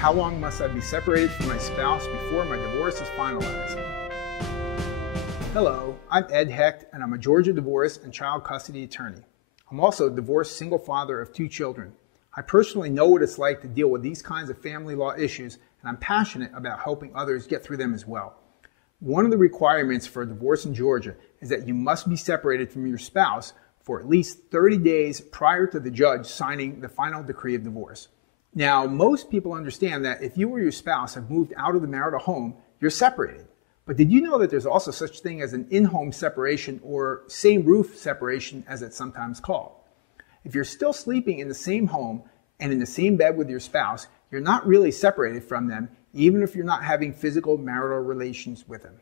How long must I be separated from my spouse before my divorce is finalized? Hello, I'm Ed Hecht, and I'm a Georgia divorce and child custody attorney. I'm also a divorced single father of 2 children. I personally know what it's like to deal with these kinds of family law issues, and I'm passionate about helping others get through them as well. One of the requirements for a divorce in Georgia is that you must be separated from your spouse for at least 30 days prior to the judge signing the final decree of divorce. Now, most people understand that if you or your spouse have moved out of the marital home, you're separated. But did you know that there's also such thing as an in-home separation, or same roof separation as it's sometimes called? If you're still sleeping in the same home and in the same bed with your spouse, you're not really separated from them, even if you're not having physical marital relations with them.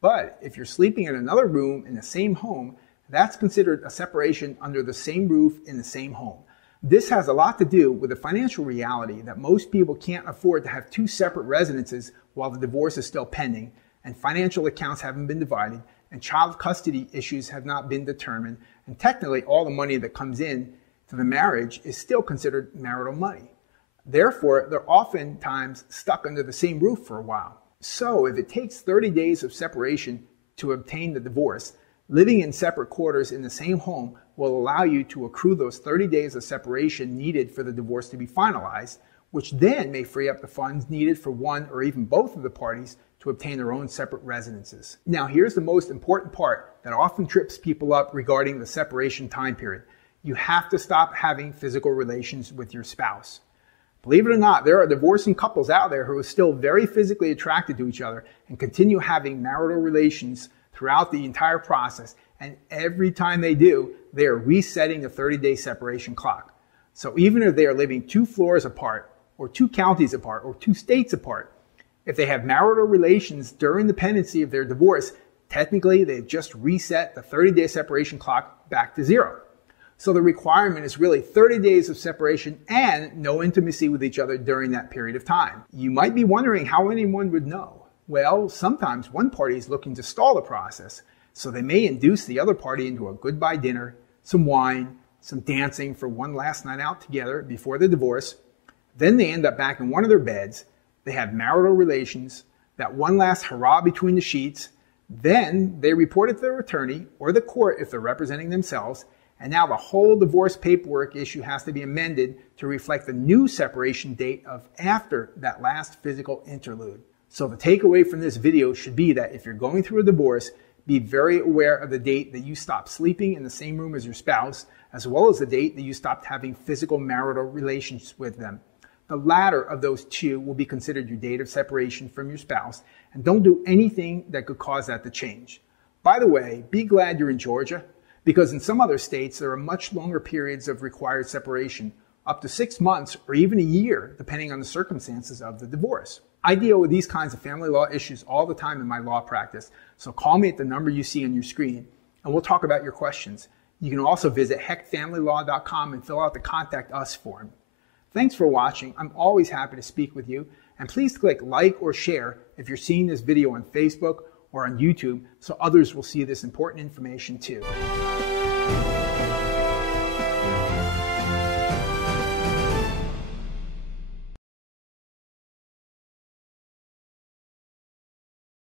But if you're sleeping in another room in the same home, that's considered a separation under the same roof in the same home. This has a lot to do with the financial reality that most people can't afford to have 2 separate residences while the divorce is still pending, and financial accounts haven't been divided, and child custody issues have not been determined, and technically all the money that comes in to the marriage is still considered marital money. Therefore, they're oftentimes stuck under the same roof for a while. So if it takes 30 days of separation to obtain the divorce, living in separate quarters in the same home will allow you to accrue those 30 days of separation needed for the divorce to be finalized, which then may free up the funds needed for one or even both of the parties to obtain their own separate residences. Now, here's the most important part that often trips people up regarding the separation time period. You have to stop having physical relations with your spouse. Believe it or not, there are divorcing couples out there who are still very physically attracted to each other and continue having marital relations throughout the entire process, and every time they do, they are resetting the 30-day separation clock. So even if they are living 2 floors apart, or 2 counties apart, or 2 states apart, if they have marital relations during the pendency of their divorce, technically they've just reset the 30-day separation clock back to 0. So the requirement is really 30 days of separation and no intimacy with each other during that period of time. You might be wondering how anyone would know. Well, sometimes one party is looking to stall the process, so they may induce the other party into a goodbye dinner, some wine, some dancing for one last night out together before the divorce. Then they end up back in one of their beds. They have marital relations, that one last hurrah between the sheets. Then they report it to their attorney or the court if they're representing themselves, and now the whole divorce paperwork issue has to be amended to reflect the new separation date of after that last physical interlude. So the takeaway from this video should be that if you're going through a divorce, be very aware of the date that you stopped sleeping in the same room as your spouse, as well as the date that you stopped having physical marital relations with them. The latter of those 2 will be considered your date of separation from your spouse, and don't do anything that could cause that to change. By the way, be glad you're in Georgia, because in some other states there are much longer periods of required separation, up to 6 months or even a year, depending on the circumstances of the divorce. I deal with these kinds of family law issues all the time in my law practice, so call me at the number you see on your screen, and we'll talk about your questions. You can also visit hechtfamilylaw.com and fill out the Contact Us form. Thanks for watching. I'm always happy to speak with you, and please click like or share if you're seeing this video on Facebook or on YouTube, so others will see this important information too.